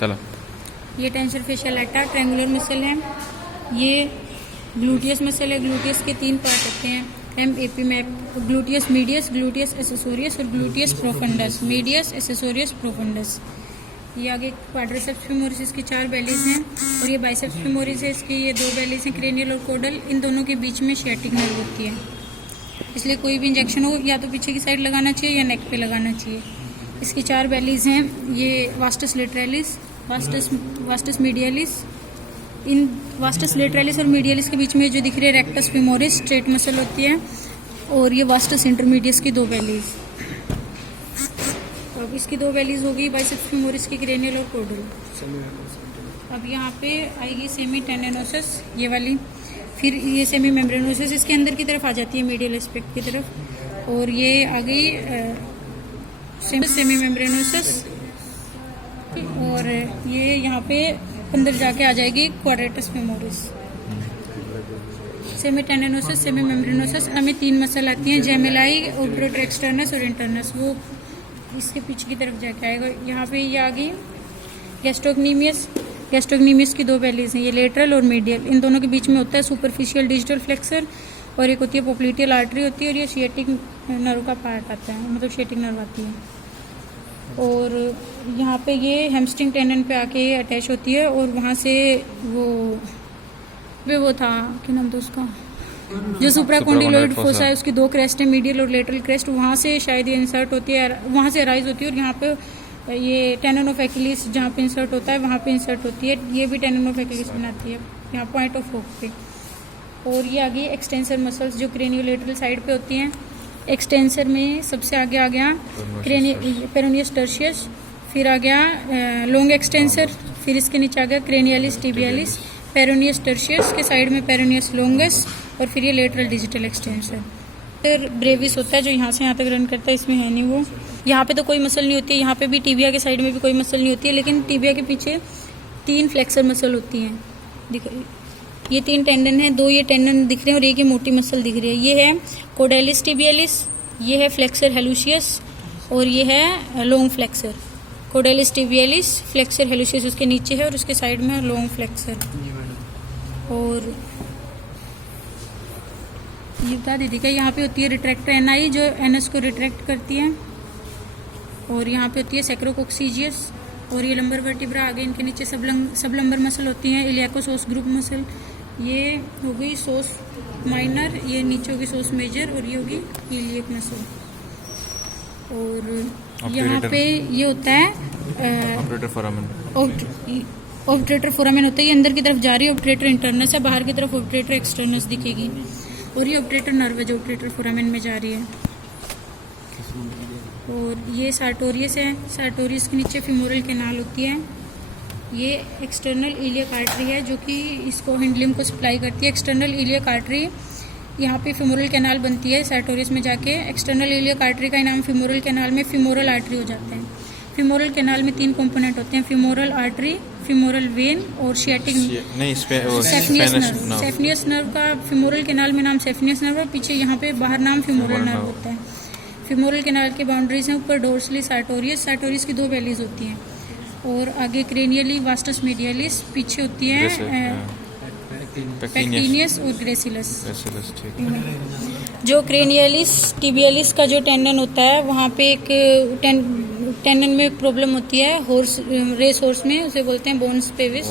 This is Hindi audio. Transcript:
चलो। ये टेंसर फेशियल लैटा ट्रायंगुलर मसल है। ये ग्लूटियस मसल है। ग्लूटियस के 3 पार्ट होते हैं, एम एपी मैप, ग्लूटियस मीडियस, ग्लूटियस एसेसोरियस और gluteus profundus. Medius, accessorius, profundus. ये आगे क्वाड्रिसेप्स फेमोरिस, इसकी 4 बेलीज हैं, और ये बाइसेप्स फेमोरिस है, इसकी ये 2 बेलीज हैं, क्रेनियल और कोडल। इन दोनों के बीच में शियाटिक नर्व होती है, इसलिए कोई भी इंजेक्शन हो या तो पीछे की साइड लगाना चाहिए या नेक पे लगाना चाहिए। इसकी 4 बेलीज हैं, ये वास्टस लेटरालिस, वास्टस मीडियलिस। इन वास्टस लेटरालिस और मीडियलिस के बीच में जो दिख रही है रेक्टस फेमोरिस स्ट्रेट मसल होती है, और ये वास्टस इंटरमीडियस की 2 बेलीज। अब इसकी 2 बेलीज होगी बाइसेप्स फेमोरिस की, क्रेनियल और कोडल। अब यहाँ पे आएगी सेमी टेंडनोसस ये वाली, फिर ये सेमी मेम्ब्रेनोसस इसके अंदर की तरफ आ जाती है, मीडियल एस्पेक्ट की तरफ, और ये आ गई सेमी मेम्ब्रेनोसस, और ये यहाँ पे अंदर जाके आ जाएगी क्वाड्रेटस फेमोरिस। सेमी टेंडनोसस, सेमी मेम्ब्रेनोसस, हमें 3 मसल आती हैं, जेमेलाई, ओब्टूरेटर एक्सटर्नस और इंटरनस, वो इसके पीछे की तरफ जाके आएगा। यहाँ पे ये आ गई गैस्ट्रोक्नीमियस। गैस्ट्रोक्नीमियस की 2 बेलीज हैं, ये लेटरल और मीडियल। इन दोनों के बीच में होता है सुपरफिशियल डिजिटल फ्लेक्सर, और एक होती है पोप्लिटियल आर्टरी होती है, और ये शियाटिक नर्व का पार्ट आता है, मतलब शियाटिक नर्व आती है। और यहाँ पे ये हैमस्ट्रिंग टेंडन पे आके अटैच होती है, और वहाँ से वो था, क्या नाम था उसका, जो सुप्राकॉन्डिलोइड फोसा है, उसकी 2 क्रेस्ट है, मीडियल और लेटरल क्रेस्ट, वहाँ से शायद ये इंसर्ट होती है, वहाँ से अराइज होती है, और यहाँ पे ये टेंडन ऑफ एक्यूलिस जहाँ पे इंसर्ट होता है वहाँ पे इंसर्ट होती है। ये भी टेंडन ऑफ एक्यूलिस बनाती है यहाँ पॉइंट ऑफ होक पे। और ये आ गई एक्सटेंसर मसल्स जो क्रेनियोलेटरल साइड पे होती हैं। एक्सटेंसर में सबसे आगे आ गया पेरोनियस टर्शियस, फिर आ गया लॉन्ग एक्सटेंसर, फिर इसके नीचे आ गया क्रेनियलिस टिबियालिस, पेरोनियस टर्शियस के साइड में पेरोनियस लॉन्गस, और फिर ये लेटरल डिजिटल एक्सटेंसर। फिर ब्रेविस होता है जो यहाँ से यहाँ तक रन करता है, इसमें है नहीं वो। यहाँ पे तो कोई मसल नहीं होती है, यहाँ पे भी टिबिया के साइड में भी कोई मसल नहीं होती है, लेकिन टिबिया के पीछे 3 फ्लेक्सर मसल होती हैं। दिख ये 3 टेंडन है, 2 ये टेंडन दिख रहे हैं और एक ये मोटी मसल दिख रही है। ये है कोडेलिस टिबियालिस, ये है फ्लेक्सर हेलुसियस, और ये है लॉन्ग फ्लेक्सर। कोडेलिस टिबियालिस, फ्लेक्सर हेलुसियस उसके नीचे है, और उसके साइड में है लॉन्ग फ्लेक्सर। और ये बता दीदी क्या, यहाँ पे होती है रिट्रैक्टर एनआई जो एनएस को रिट्रैक्ट करती है, और यहाँ पे होती है सैक्रोकोक्सीजियस, और ये लंबर वर्टिब्रा आगे इनके नीचे सब लंबर मसल होती हैं, इलियाकोसोस ग्रुप मसल। ये हो गई सोस माइनर, ये नीचे होगी सोस मेजर, और ये होगी इलियक मसल। और यहाँ पे ये होता है ऑब्टूरेटर फोरामेन। ऑब्टूरेटर फोरामेन होता है, ये अंदर की तरफ जा रही है, ऑब्टूरेटर इंटरनस है, बाहर की तरफ ऑब्टूरेटर एक्सटर्नस दिखेगी, और ये ऑब्टूरेटर नर्व है जो ऑब्टूरेटर फोरामेन में जा रही है। और ये सार्टोरियस है, सार्टोरियस के नीचे फिमोरल कैनाल होती है। ये एक्सटर्नल इलियक आर्टरी है जो कि इसको हिंडलिम को सप्लाई करती है। एक्सटर्नल इलियक आर्टरी, यहाँ पे फिमोरल कैनाल बनती है सार्टोरियस में जाके। एक्सटर्नल इलियक आर्टरी का नाम फिमोरल कैनाल में फिमोरल आर्टरी हो जाता है। फिमोरल कैनाल में 3 कंपोनेंट होते हैं, फिमोरल आर्टरी, फिमोरल वेन और शियाटिक सेफनियस नर्व। सेफनियस नर्व का फिमोरल कैनाल में नाम सेफनियस नर्व, पीछे यहाँ पे बाहर नाम फिमोरल नर्व होता है। फिमोरल कैनाल के बाउंड्रीज हैं, ऊपर डोर्सली सार्टोरियस, सार्टोरियस की 2 बेलीज होती हैं, और आगे क्रेनियली वास्टस मीडियलिस, पीछे होती है पैक्टिनियस और ग्रेसिलस। जो क्रेनियलिस टिबियालिस का जो टेंडन होता है, वहाँ पे एक टेंडन में प्रॉब्लम होती है, हॉर्स रेस हॉर्स में, उसे बोलते हैं बोन्स पेविस।